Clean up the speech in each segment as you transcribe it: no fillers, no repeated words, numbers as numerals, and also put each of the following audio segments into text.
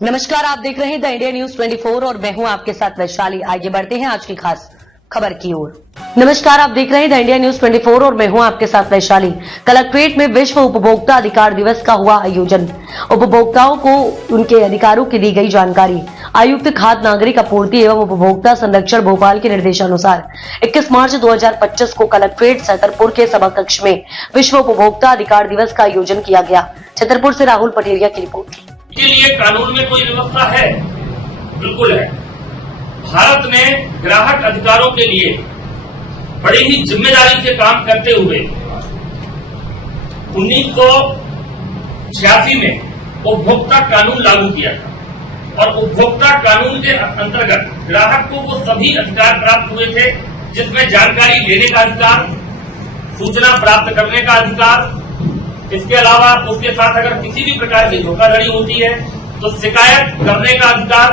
नमस्कार, आप देख रहे हैं द इंडिया न्यूज 24 और मैं हूं आपके साथ वैशाली। आइए बढ़ते हैं आज की खास खबर की ओर। नमस्कार, आप देख रहे हैं द इंडिया न्यूज 24 और मैं हूं आपके साथ वैशाली। कलेक्ट्रेट में विश्व उपभोक्ता अधिकार दिवस का हुआ आयोजन। उपभोक्ताओं को उनके अधिकारों की दी गई जानकारी। आयुक्त खाद्य नागरिक आपूर्ति एवं उपभोक्ता संरक्षण भोपाल के निर्देशानुसार 21 मार्च 2025 को कलेक्ट्रेट छतरपुर के सभाकक्ष में विश्व उपभोक्ता अधिकार दिवस का आयोजन किया गया। छतरपुर से राहुल पटेरिया की रिपोर्ट। के लिए कानून में कोई व्यवस्था है? बिल्कुल है। भारत ने ग्राहक अधिकारों के लिए बड़ी ही जिम्मेदारी से काम करते हुए 1986 में उपभोक्ता कानून लागू किया था और उपभोक्ता कानून के अंतर्गत ग्राहक को वो सभी अधिकार प्राप्त हुए थे जिसमें जानकारी लेने का अधिकार, सूचना प्राप्त करने का अधिकार, इसके अलावा उसके साथ अगर किसी भी प्रकार की धोखाधड़ी होती है तो शिकायत करने का अधिकार।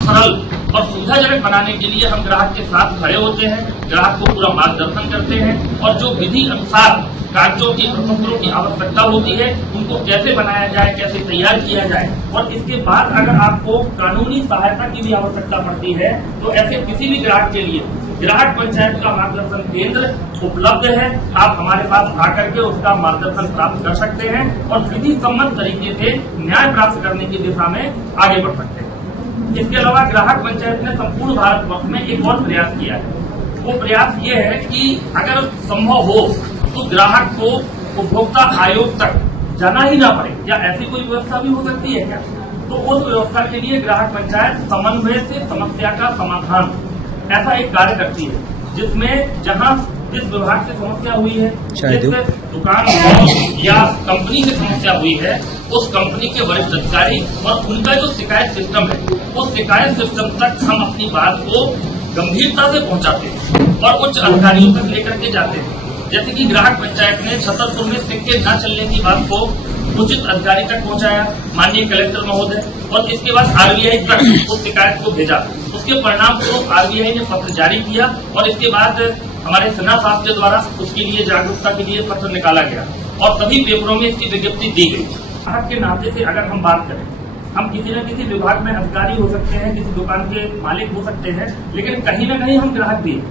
सरल और सुविधाजनक बनाने के लिए हम ग्राहक के साथ खड़े होते हैं, ग्राहक को पूरा मार्गदर्शन करते हैं और जो विधि अनुसार कागजों की प्रपत्रों की आवश्यकता होती है उनको कैसे बनाया जाए, कैसे तैयार किया जाए और इसके बाद अगर आपको कानूनी सहायता की भी आवश्यकता पड़ती है तो ऐसे किसी भी ग्राहक के लिए ग्राहक पंचायत का मार्गदर्शन केंद्र उपलब्ध है। आप हमारे पास आकर के उसका मार्गदर्शन प्राप्त कर सकते हैं और विधि सम्मत तरीके से न्याय प्राप्त करने की दिशा में आगे बढ़ सकते हैं। इसके अलावा ग्राहक पंचायत ने संपूर्ण भारतवर्ष में एक और प्रयास किया है। वो प्रयास ये है कि अगर संभव हो तो ग्राहक को उपभोक्ता आयोग तक जाना ही ना पड़े, या ऐसी कोई व्यवस्था भी हो सकती है क्या? तो उस व्यवस्था के लिए ग्राहक पंचायत समन्वय से समस्या का समाधान ऐसा एक कार्य करती है जिसमें जहां जिस विभाग से समस्या हुई है, जिस दुकान या कंपनी से समस्या हुई है, उस कंपनी के वरिष्ठ अधिकारी और उनका जो शिकायत सिस्टम है उस शिकायत सिस्टम तक हम अपनी बात को गंभीरता से पहुंचाते हैं और उच्च अधिकारियों तक लेकर के जाते हैं। जैसे कि ग्राहक पंचायत ने छतरपुर में सिक्के न चलने की बात को उचित अधिकारी तक पहुंचाया, माननीय कलेक्टर महोदय, और इसके बाद आरबीआई तक उस शिकायत को भेजा। उसके परिणाम स्वरूप आरबीआई ने पत्र जारी किया और इसके बाद हमारे सिन्हा साहब के द्वारा उसके लिए जागरूकता के लिए पत्र निकाला गया और सभी पेपरों में इसकी विज्ञप्ति दी गई। ग्राहक के नाते से अगर हम बात करें, हम किसी न किसी विभाग में अधिकारी हो सकते हैं, किसी दुकान के मालिक हो सकते हैं, लेकिन कहीं न कहीं हम ग्राहक भी हैं।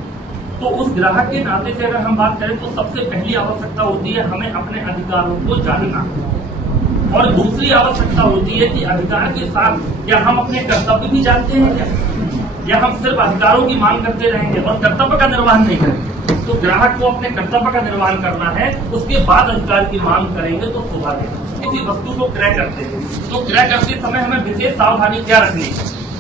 तो उस ग्राहक के नाते से अगर हम बात करें तो सबसे पहली आवश्यकता होती है हमें अपने अधिकारों को जानना और दूसरी आवश्यकता होती है कि अधिकार के साथ क्या हम अपने कर्तव्य भी जानते हैं क्या, या हम सिर्फ अधिकारों की मांग करते रहेंगे और कर्तव्य का निर्वहन नहीं करेंगे। तो ग्राहक को अपने कर्तव्य का निर्वहन करना है, उसके बाद अधिकार की मांग करेंगे तो शोभा देगा। किसी वस्तु को क्रय करते हैं तो क्रय करते समय हमें विशेष सावधानी क्या रखनी है,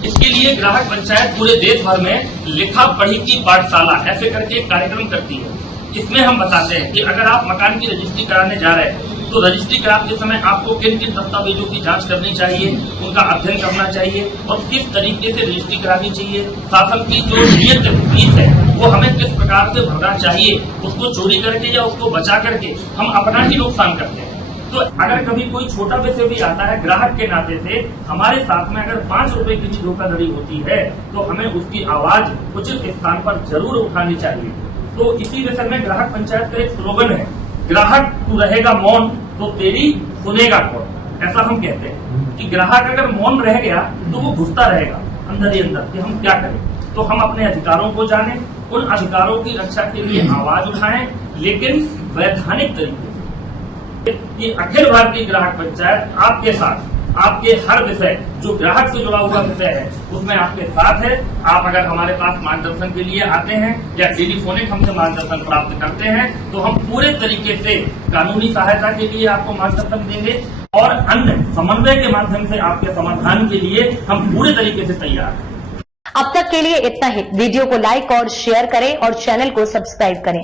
इसके लिए ग्राहक पंचायत पूरे देश भर में लिखा पढ़ी की पाठशाला ऐसे करके एक कार्यक्रम करती है। इसमें हम बताते हैं कि अगर आप मकान की रजिस्ट्री कराने जा रहे हैं तो रजिस्ट्री कराते समय आपको किन किन दस्तावेजों की जांच करनी चाहिए, उनका अध्ययन करना चाहिए और किस तरीके से रजिस्ट्री करानी चाहिए। शासन की जो नियत फीस है वो हमें किस प्रकार से भरना चाहिए, उसको चोरी करके या उसको बचा करके हम अपना ही नुकसान करते हैं। तो अगर कभी कोई छोटा विषय भी आता है, ग्राहक के नाते से हमारे साथ में अगर 5 रुपए की भी धोखाधड़ी होती है तो हमें उसकी आवाज उचित स्थान पर जरूर उठानी चाहिए। तो इसी विषय में ग्राहक पंचायत का एक स्लोगन है, ग्राहक तू रहेगा मौन तो तेरी सुनेगा कौन। ऐसा हम कहते हैं कि ग्राहक अगर मौन रह गया तो वो घुसता रहेगा अंदर ही अंदर कि हम क्या करें। तो हम अपने अधिकारों को जानें, उन अधिकारों की रक्षा के लिए आवाज उठाएं, लेकिन वैधानिक तरीके। ये अखिल भारतीय ग्राहक पंचायत आपके साथ, आपके हर विषय जो ग्राहक से जुड़ा हुआ विषय है उसमें आपके साथ है। आप अगर हमारे पास मार्गदर्शन के लिए आते हैं या टेलीफोनिक हमसे मार्गदर्शन प्राप्त करते हैं तो हम पूरे तरीके से कानूनी सहायता के लिए आपको मार्गदर्शन देंगे और अन्य समन्वय के माध्यम से आपके समाधान के लिए हम पूरे तरीके से तैयार हैं। अब तक के लिए इतना ही। वीडियो को लाइक और शेयर करें और चैनल को सब्सक्राइब करें।